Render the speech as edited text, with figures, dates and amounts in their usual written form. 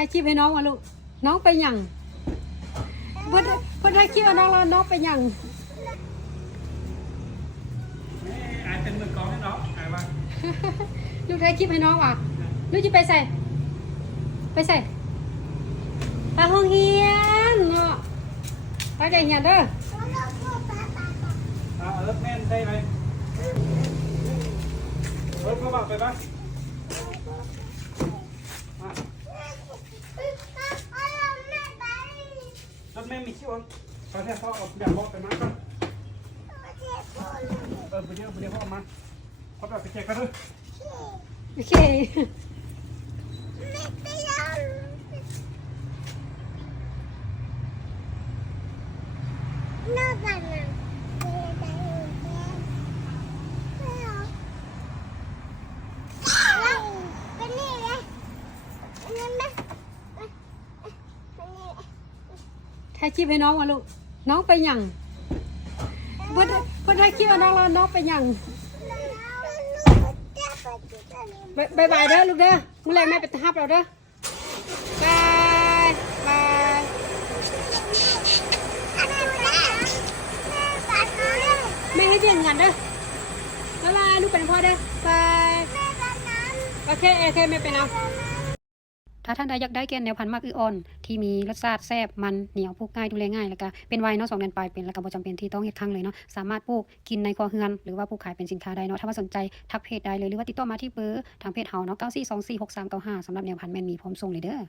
ถ่ายคลิปให้น้องมาลูกน้องไปหยังเพิ่นถ่ายคลิปให้น้องแล้วน้องไปหยังอายเป็นมือกองให้น้องอายว่า ลูกถ่ายคลิปให้น้องว่ะลูกจะไปใส่ไปห้องเรียนเนาะไปใจเรียนเด้อแม่นได้ไหมเขาบอกไปปะรถแม่มีคิวเขาแค่เขาเอาอยากบอกไปมั้งก็ไปเดี๋ยวเขาเอามาเขาแบบไปเช็คกันด้วยโอเคถ่ายคลิปให้น้องมาลูกน้องไปหยังเพิ่นถ่ายคลิปให้น้องแล้วน้องไปหยังบายบายเด้อลูกเด้อมื้อแรกแม่ไปทับเราเด้อบายบายแม่ให้เรียนกันเด้อบายบายลูกเป็นพ่อเด้อบายโอเคแม่ไปเอาถ้าท่านใดอยากได้แกนแนวพันธุ์มากอ่อนที่มีรสชาติแซ่บมันเหนียวปลูกง่ายดูแลง่ายแล้วก็เป็นไวเนาะ2 เดือนปลายเป็นแล้วก็บ่จำเป็นที่ต้องเฮ็ดครั้งเลยเนาะสามารถปลูกกินในครัวเรือนหรือว่าปลูกขายเป็นสินค้าได้เนาะถ้าว่าสนใจทักเพจได้เลยหรือว่าติดต่อมาที่เบอร์ทางเพจเฮาเนาะ94246395สำหรับแนวพันธุ์แม่นมีพร้อมส่งเลยเด้อ